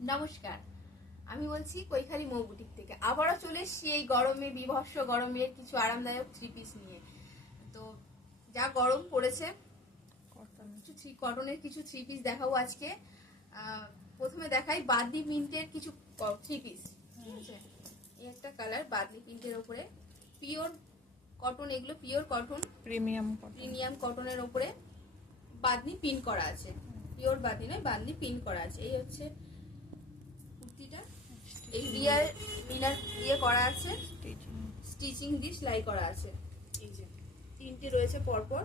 নমস্কার, আমি বলছি কৈখালি মৌ বুটিক থেকে। আবারও চলে এসেছি এই গরমে, বিভৎস গরমের কিছু আরামদায়ক থ্রি পিস নিয়ে। তো যা গরম পড়েছে, কটনের কিছু থ্রি পিস দেখাবো আজকে। প্রথমে দেখাই বাদলি প্রিন্টের কিছু থ্রি পিস। ঠিক আছে, এই একটা কালার বাদলি প্রিন্টের উপরে পিওর কটন, এগুলো পিওর কটন, প্রিমিয়াম কটনের উপরে বাদনি পিন করা আছে। পিওর বাদনি নয়, বাদনি পিন করা আছে। এই হচ্ছে কুর্তিটা, এই রিয়াল মিনার দিয়ে করা আছে, স্টিচিং দিয়ে সেলাই করা আছে। এই যে তিনটে রয়েছে পরপর,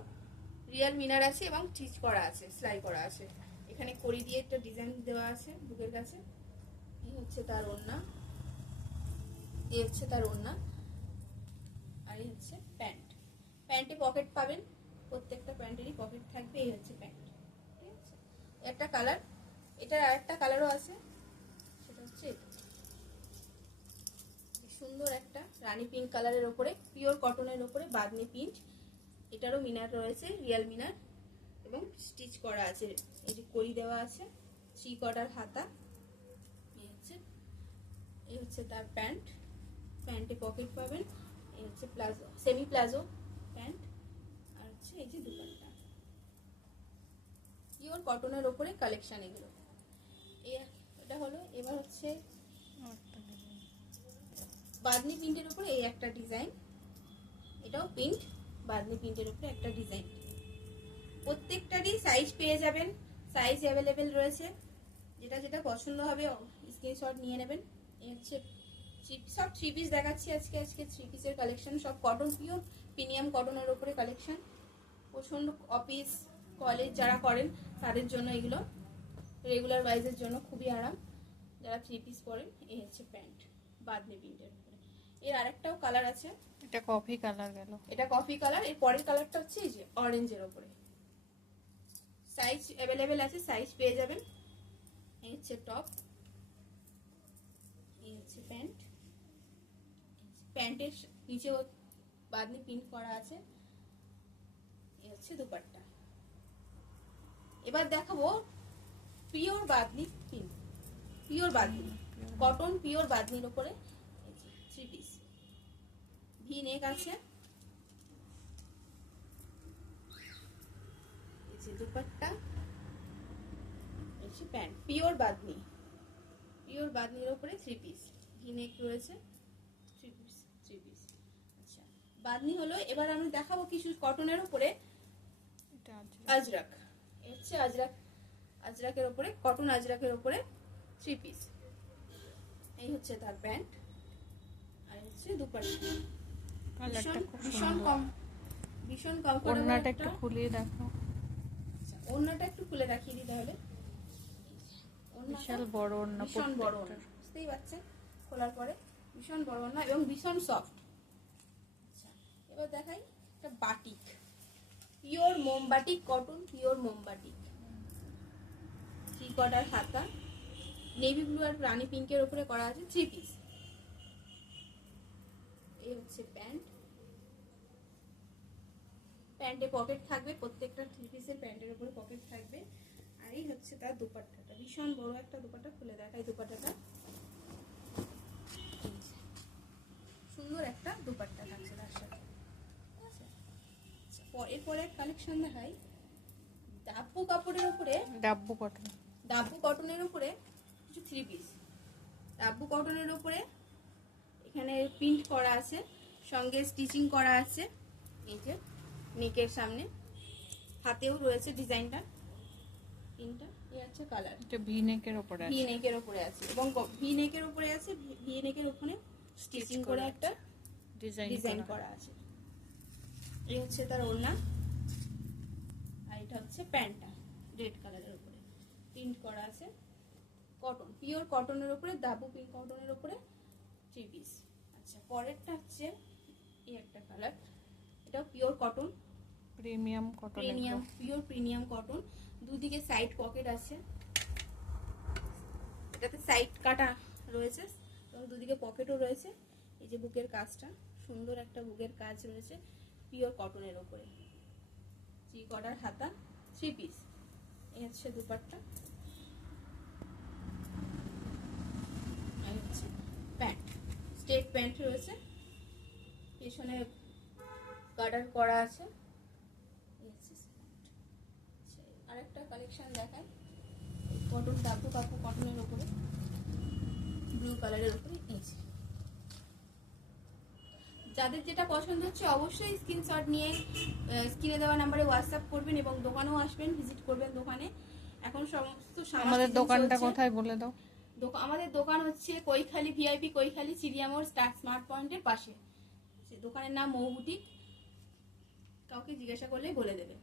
রিয়াল মিনার আছে এবং স্টিচ করা আছে, সেলাই করা আছে। এখানে কড়ি দিয়ে একটা ডিজাইন দেওয়া আছে বুকের কাছে। এই হচ্ছে তার ওড়না, এই হচ্ছে তার ওড়না, আর এই হচ্ছে প্যান্ট। প্যান্টে পকেট পাবেন, প্রত্যেকটা প্যান্টেরই পকেট থাকবে। এই হচ্ছে প্যান্ট। ঠিক আছে, একটা কালার, এটার আরেকটা কালারও আছে, সেটা হচ্ছে এটা। সুন্দর একটা রানী পিঙ্ক কালারের উপরে পিওর কটনের উপরে বাদনি প্রিন্ট। এটারও মিনার রয়েছে, রিয়াল মিনার, এবং স্টিচ করা আছে। এই যে কড়ি দেওয়া আছে, 3 কোয়ার্টার হাতা। এই হচ্ছে তার প্যান্ট, প্যান্টে পকেট পাবেন। এই হচ্ছে প্লাজো, সেমি প্লাজো প্যান্ট, আর হচ্ছে এই যে দুপাট্টা। পিওর কটনের উপরে কালেকশন এগুলো। এটা হলো। এবার হচ্ছে বাদনি প্রিন্টের উপরে এই একটা ডিজাইন, এটাও প্রিন্ট, বাদনি প্রিন্টের উপরে একটা ডিজাইন। প্রত্যেকটারই সাইজ পেয়ে যাবেন, সাইজ অ্যাভেলেবেল রয়েছে। যেটা যেটা পছন্দ হবে স্ক্রিনশট নিয়ে নেবেন। এই হচ্ছে সব থ্রি পিস দেখাচ্ছি আজকে থ্রি পিসের কালেকশন, সব কটন, পিওর প্রিমিয়াম কটনের উপরে কালেকশন। প্রচন্ড অফিস কলেজ যারা করেন তাদের জন্য এগুলো, রেগুলার ওয়াইজের জন্য খুবই আরাম যারা থ্রি পিস পরেন। এই হচ্ছে প্যান্ট বাদনি প্রিন্টের উপরে। এর আরেকটাও কালার আছে, এটা কফি কালার গেল, এটা কফি কালার। এর পরের কালারটা হচ্ছে এই যে অরেঞ্জের উপরে। সাইজ অ্যাভেলেবেল আছে, সাইজ পেয়ে যাবেন। এই হচ্ছে টপ, এই হচ্ছে প্যান্ট, প্যান্টের নিচেও বাদনি প্রিন্ট করা আছে। এই হচ্ছে দুপাট্টা। এবার দেখাবো pure Bamni print, pure Bamni cotton, pure বাদনির উপরে থ্রি পিস। ভি নেক আছে, এই যে দুপাট্টা, এই যে প্যান্ট। পিওর বাদনি, পিওর বাদনির উপরে থ্রি পিস, ভি নেক রয়েছে, থ্রি পিস। আচ্ছা, বাদনি হলো। এবার আমি দেখাবো কিছু কটনের উপরে আজরাক। এই হচ্ছে আজরাক, আজরাকের উপরে কটন, আজরাকের উপরে থ্রি পিস। এই হচ্ছে তার প্যান্ট, আর হচ্ছে দুপাট্টা। ভীষণ কমফোর্টেবল। ওড়নাটা একটু খুলে দেখো। ওড়নাটা একটু খুলে দেখিয়ে দিই তাহলে। বিশাল বড় ওড়না, ভীষণ বড় ওড়না, বুঝতেই পারছেন খোলার পরে ভীষণ বড় ওড়না এবং ভীষণ সফট। আচ্ছা, এবার দেখাই একটা বাটিক, পিওর মোমবাটিক কটন, পিওর মোমবাটিক। 3 কোয়ার্টার হাতা, নেভি ব্লু আর রানী পিঙ্কের উপরে করা আছে, থ্রি পিস। এই হচ্ছে প্যান্ট, প্যান্টে পকেট থাকবে, প্রত্যেকটা থ্রি পিসের প্যান্টের উপরে পকেট থাকবে। আর এই হচ্ছে তার দুপাট্টাটা, ভীষণ বড় একটা দুপাট্টা। খুলে দেখাই দুপাট্টাটা, সুন্দর একটা দুপাট্টা থাকছে তার সাথে। ঠিক আছে, এরপরে কালেকশন দেখাই ডাব্বু কাপড়ের উপরে, ডাব্বু কটনের উপরে কিছু থ্রি পিস। ডাব্বু কটনের উপরে এখানে প্রিন্ট করা আছে, সঙ্গে স্টিচিং করা আছে। এই যে নেকের সামনে, হাতেও রয়েছে ডিজাইনটা, প্রিন্টটা। এই হচ্ছে কালার, এটা ভি নেকের উপরে আছে, ভি নেকের উপরে আছে, এবং ভি নেকের উপরে আছে, ভি নেকের ওখানে স্টিচিং করে একটা ডিজাইন করা আছে। এই হচ্ছে তার ওড়না, আর এটা হচ্ছে প্যান্টটা, রেড কালারের উপরে প্রিন্ট করা আছে। কটন, পিওর কটনের উপরে, ডাব্বু পিঙ্ক কটনের উপরে থ্রি পিস। আচ্ছা, পরেরটা হচ্ছে এই একটা কালার, এটাও pure cotton, premium cotton, pure premium cotton. দুদিকে সাইড পকেট আছে, এটাতে সাইড কাটা রয়েছে এবং দুদিকে পকেটও রয়েছে। এই যে বুকের কাজটা, সুন্দর একটা বুকের কাজ রয়েছে, পিওর কটনের উপরে। 3 কোয়ার্টার হাতা, থ্রি পিস। এই হচ্ছে দুপাট্টা, প্যান্ট রয়েছে, পেছনে গার্ডার করা আছে। আরেকটা কালেকশন দেখায়, কটন ডাব্বু কাপড় কটনের উপরে ব্লু কালারের উপরে। যাদের যেটা পছন্দ হচ্ছে অবশ্যই স্ক্রিনশট নিয়ে স্ক্রিনে দেওয়া নাম্বারে হোয়াটসঅ্যাপ করবেন এবং দোকানেও আসবেন, ভিজিট করবেন দোকানে। এখন সমস্ত আমাদের দোকানটা কোথায় বলে দাও। আমাদের দোকান হচ্ছে কৈখালি ভিআইপি কৈখালি চিড়িয়ামোড় স্মার্ট পয়েন্টের পাশে। দোকানের নাম মৌ বুটিক, কাউকে জিজ্ঞাসা করলে বলে দেবে।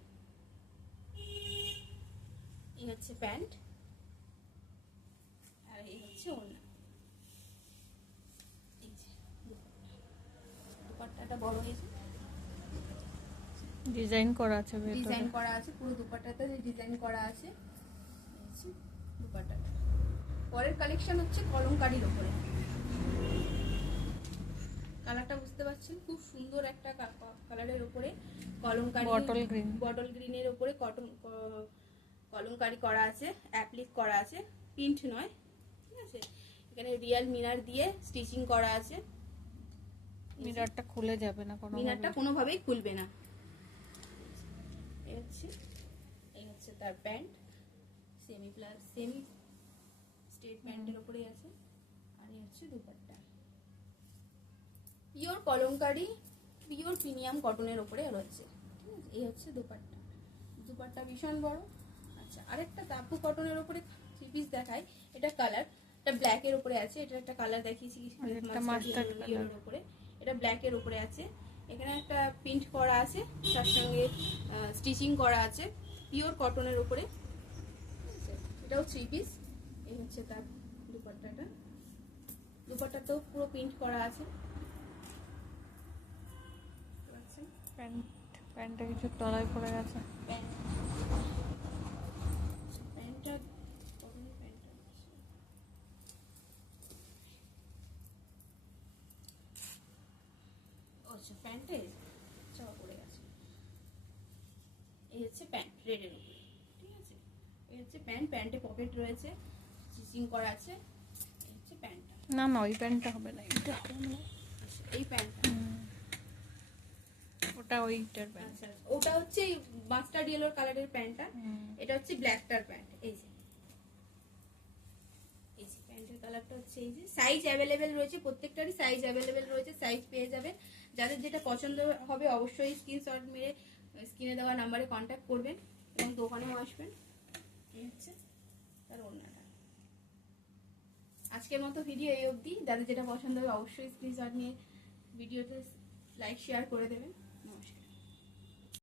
এই হচ্ছে প্যান্ট আর এই হচ্ছে ওড়না। এই যে দুপাট্টাটা বড় হয়েছে, ডিজাইন করা আছে ডিজাইন ভেতরে। করা আছে, পুরো দুপাট্টাতে ডিজাইন করা আছে। এই হচ্ছে দুপাট্টাটা। পরের কালেকশন হচ্ছে কলমকারীর উপরে। কালারটা বুঝতে পারছেন, খুব সুন্দর একটা কালারের উপরে কলমকারী, বটল গ্রিন। বটল গ্রিনের উপরে কলমকারী করা আছে, অ্যাপ্লিক করা আছে, প্রিন্ট নয়, ঠিক আছে। এখানে রিয়েল মিনার দিয়ে স্টিচিং করা আছে। মিররটা খুলে যাবে না কোনো মিনারটা কোনোভাবেই খুলবে না। এই হচ্ছে তার প্যান্ট, সেমি স্ট্রেট প্যান্টের উপরেই আছে। আর এই হচ্ছে dupatta, pure Kalamkari, pure premium কটনের উপরে রয়েছে, ঠিক আছে। এই হচ্ছে দুপাট্টা ভীষণ বড়। আচ্ছা, আরেকটা তাপু কটনের উপরে থ্রি পিস দেখাই। এটা কালার, এটা ব্ল্যাক এর উপরে আছে। এটা একটা কালার দেখিয়েছি মাস্টার্ড কালারের উপরে, এটা ব্ল্যাক এর উপরে আছে। এখানে একটা প্রিন্ট করা আছে, তার সঙ্গে স্টিচিং করা আছে, পিওর কটনের উপরে। এটাও থ্রি পিস। এই হচ্ছে তার দুপাট্টাটা, দুপাট্টাতেও পুরো প্রিন্ট করা আছে। প্যান্টটা কিছু তলায় পড়ে গেছে। প্যান্টটা প্যান্টে চাওয়া পড়ে গেছে। এই হচ্ছে প্যান্ট রেডের উপরে, ঠিক আছে। এই হচ্ছে প্যান্ট, প্যান্টে পকেট রয়েছে, স্টিচিং করা আছে। এই হচ্ছে প্যান্টটা। না না, ওই প্যান্টটা হবে না, এটা হবে না। আচ্ছা, এই প্যান্টটা, ওটা ওইটার প্যান্ট। আচ্ছা ওটা হচ্ছে মাস্টার্ড ইয়েলো কালারের প্যান্টটা, এটা হচ্ছে ব্ল্যাকটার প্যান্ট। এই যে প্যান্টের কালারটা হচ্ছে এই যে। সাইজ অ্যাভেলেবেল রয়েছে, প্রত্যেকটারই সাইজ অ্যাভেলেবেল রয়েছে, সাইজ পেয়ে যাবেন। যাদের যেটা পছন্দ হবে অবশ্যই স্ক্রিনশট মেরে স্ক্রিনে দেওয়া নাম্বারে কন্ট্যাক্ট করবেন এবং দোকানেও আসবেন। এই হচ্ছে তার ওড়নাটা। আজকের মতো ভিডিও এই অবধি। যাদের যেটা পছন্দ হবে অবশ্যই স্ক্রিনশট নিয়ে ভিডিওতে লাইক শেয়ার করে দেবেন।